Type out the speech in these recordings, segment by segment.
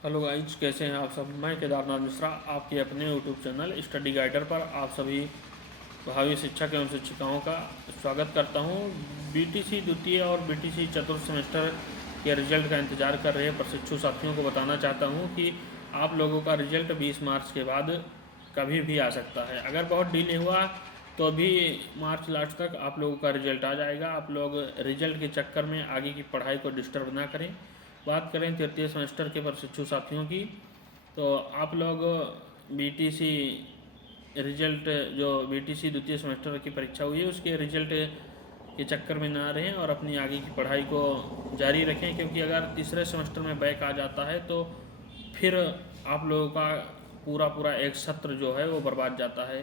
Hello guys, कैसे हैं आप सब। मैं केदारनाथ मिश्रा आपके अपने यूट्यूब चैनल स्टडी गाइडर पर आप सभी भावी शिक्षक एवं शिक्षिकाओं का स्वागत करता हूं। बीटीसी द्वितीय और बीटीसी चतुर्थ सेमेस्टर के रिजल्ट का इंतज़ार कर रहे प्रशिक्षु साथियों को बताना चाहता हूं कि आप लोगों का रिजल्ट 20 मार्च के बाद कभी भी आ सकता है। अगर बहुत डिले हुआ तो भी मार्च लास्ट तक आप लोगों का रिजल्ट आ जाएगा। आप लोग रिजल्ट के चक्कर में आगे की पढ़ाई को डिस्टर्ब ना करें। बात करें तृतीय सेमेस्टर के प्रशिक्षु साथियों की, तो आप लोग बीटीसी रिजल्ट जो बीटीसी द्वितीय सेमेस्टर की परीक्षा हुई है उसके रिजल्ट के चक्कर में ना रहें और अपनी आगे की पढ़ाई को जारी रखें, क्योंकि अगर तीसरे सेमेस्टर में बैक आ जाता है तो फिर आप लोगों का पूरा पूरा एक सत्र जो है वो बर्बाद जाता है।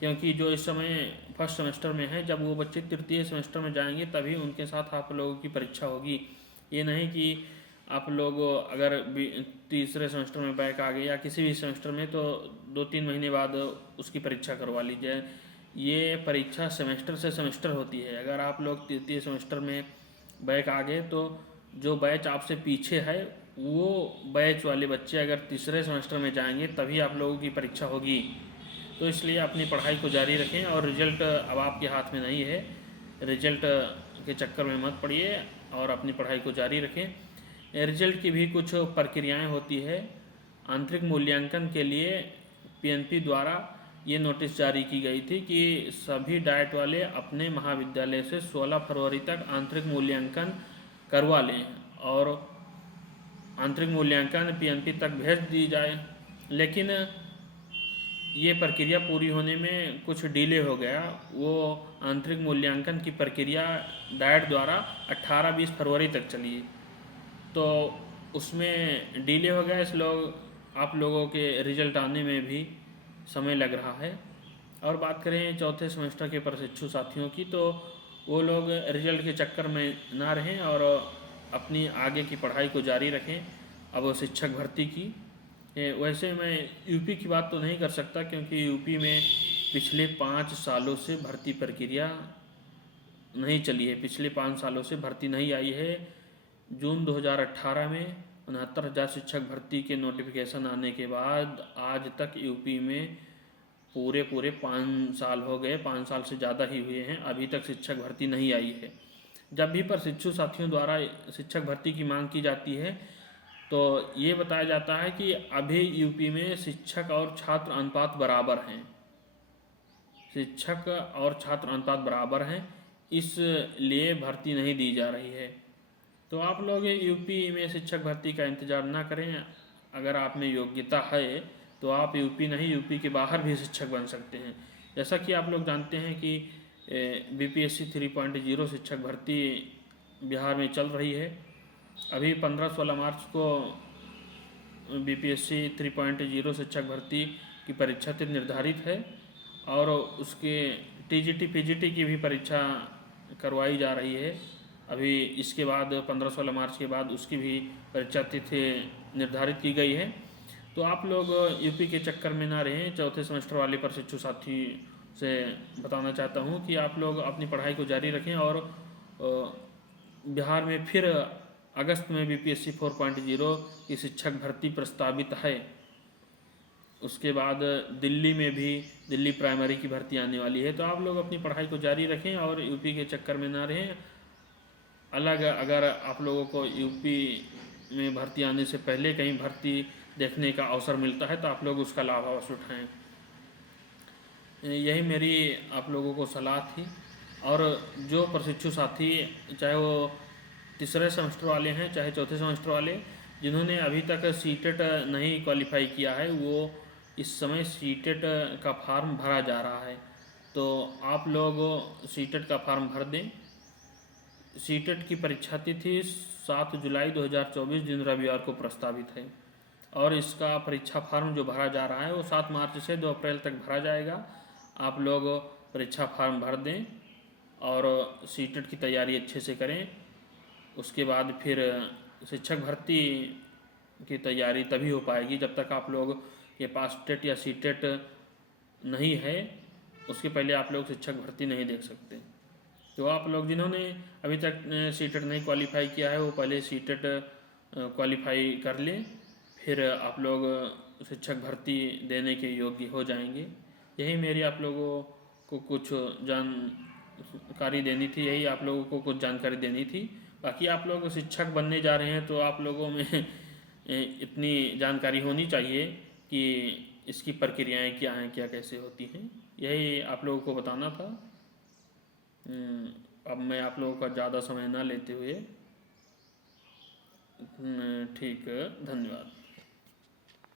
क्योंकि जो इस समय फर्स्ट सेमेस्टर में है, जब वो बच्चे तृतीय सेमेस्टर में जाएंगे तभी उनके साथ आप लोगों की परीक्षा होगी। ये नहीं कि आप लोग अगर तीसरे सेमेस्टर में बैक आ गए या किसी भी सेमेस्टर में तो 2-3 महीने बाद उसकी परीक्षा करवा लीजिए। ये परीक्षा सेमेस्टर से सेमेस्टर होती है। अगर आप लोग तृतीय सेमेस्टर में बैक आ गए तो जो बैच आपसे पीछे है वो बैच वाले बच्चे अगर तीसरे सेमेस्टर में जाएंगे तभी आप लोगों की परीक्षा होगी। तो इसलिए अपनी पढ़ाई को जारी रखें और रिजल्ट अब आपके हाथ में नहीं है। रिजल्ट के चक्कर में मत पड़िए और अपनी पढ़ाई को जारी रखें। रिजल्ट की भी कुछ प्रक्रियाएं होती है। आंतरिक मूल्यांकन के लिए पीएनपी द्वारा ये नोटिस जारी की गई थी कि सभी डाइट वाले अपने महाविद्यालय से 16 फरवरी तक आंतरिक मूल्यांकन करवा लें और आंतरिक मूल्यांकन पीएनपी तक भेज दी जाए। लेकिन ये प्रक्रिया पूरी होने में कुछ डिले हो गया। वो आंतरिक मूल्यांकन की प्रक्रिया डाइट द्वारा 18-20 फरवरी तक चली, तो उसमें डिले हो गया। इस लोग आप लोगों के रिजल्ट आने में भी समय लग रहा है। और बात करें चौथे सेमेस्टर के प्रशिक्षु साथियों की, तो वो लोग रिजल्ट के चक्कर में ना रहें और अपनी आगे की पढ़ाई को जारी रखें। अब वो शिक्षक भर्ती की, वैसे मैं यूपी की बात तो नहीं कर सकता क्योंकि यूपी में पिछले 5 सालों से भर्ती प्रक्रिया नहीं चली है। पिछले 5 सालों से भर्ती नहीं आई है। जून 2018 में 69,000 शिक्षक भर्ती के नोटिफिकेशन आने के बाद आज तक यूपी में पूरे 5 साल हो गए, 5 साल से ज़्यादा ही हुए हैं, अभी तक शिक्षक भर्ती नहीं आई है। जब भी प्रशिक्षु साथियों द्वारा शिक्षक भर्ती की मांग की जाती है तो ये बताया जाता है कि अभी यूपी में शिक्षक और छात्र अनुपात बराबर हैं। शिक्षक और छात्र अनुपात बराबर हैं, इसलिए भर्ती नहीं दी जा रही है। तो आप लोग यूपी में शिक्षक भर्ती का इंतज़ार ना करें। अगर आप में योग्यता है तो आप यूपी नहीं, यूपी के बाहर भी शिक्षक बन सकते हैं। जैसा कि आप लोग जानते हैं कि बीपीएससी 3.0 शिक्षक भर्ती बिहार में चल रही है। अभी 15-16 मार्च को बीपीएससी 3.0 शिक्षक भर्ती की परीक्षा तिथि निर्धारित है और उसके टीजीटी पीजीटी की भी परीक्षा करवाई जा रही है। अभी इसके बाद 15-16 मार्च के बाद उसकी भी परीक्षा तिथि निर्धारित की गई है। तो आप लोग यूपी के चक्कर में ना रहें। चौथे सेमेस्टर वाले प्रशिक्षु साथी से बताना चाहता हूँ कि आप लोग अपनी पढ़ाई को जारी रखें और बिहार में फिर अगस्त में बीपीएससी 4.0 की शिक्षक भर्ती प्रस्तावित है। उसके बाद दिल्ली में भी दिल्ली प्राइमरी की भर्ती आने वाली है। तो आप लोग अपनी पढ़ाई को जारी रखें और यूपी के चक्कर में ना रहें। अगर आप लोगों को यूपी में भर्ती आने से पहले कहीं भर्ती देखने का अवसर मिलता है तो आप लोग उसका लाभ अवश्य उठाएँ। यही मेरी आप लोगों को सलाह थी। और जो प्रशिक्षु साथी, चाहे वो तीसरे सेमेस्टर वाले हैं चाहे चौथे सेमेस्टर वाले, जिन्होंने अभी तक सीटेट नहीं क्वालिफाई किया है, वो इस समय सीटेट का फार्म भरा जा रहा है। तो आप लोग सीटेट का फार्म भर दें। सीटेट की परीक्षा तिथि 7 जुलाई 2024 दिन रविवार को प्रस्तावित है और इसका परीक्षा फार्म जो भरा जा रहा है वो 7 मार्च से 2 अप्रैल तक भरा जाएगा। आप लोग परीक्षा फार्म भर दें और सीटेट की तैयारी अच्छे से करें। उसके बाद फिर शिक्षक भर्ती की तैयारी तभी हो पाएगी जब तक आप लोग के पास टेट या सीटेट नहीं है। उसके पहले आप लोग शिक्षक भर्ती नहीं देख सकते। तो आप लोग जिन्होंने अभी तक सीटेट नहीं क्वालिफाई किया है वो पहले सीटेट क्वालिफाई कर लें, फिर आप लोग शिक्षक भर्ती देने के योग्य हो जाएंगे। यही मेरी आप लोगों को कुछ जानकारी देनी थी, यही आप लोगों को कुछ जानकारी देनी थी। बाकी आप लोग शिक्षक बनने जा रहे हैं तो आप लोगों में इतनी जानकारी होनी चाहिए कि इसकी प्रक्रियाएं क्या हैं, क्या कैसे होती हैं, यही आप लोगों को बताना था। अब मैं आप लोगों का ज़्यादा समय ना लेते हुए ठीक, धन्यवाद।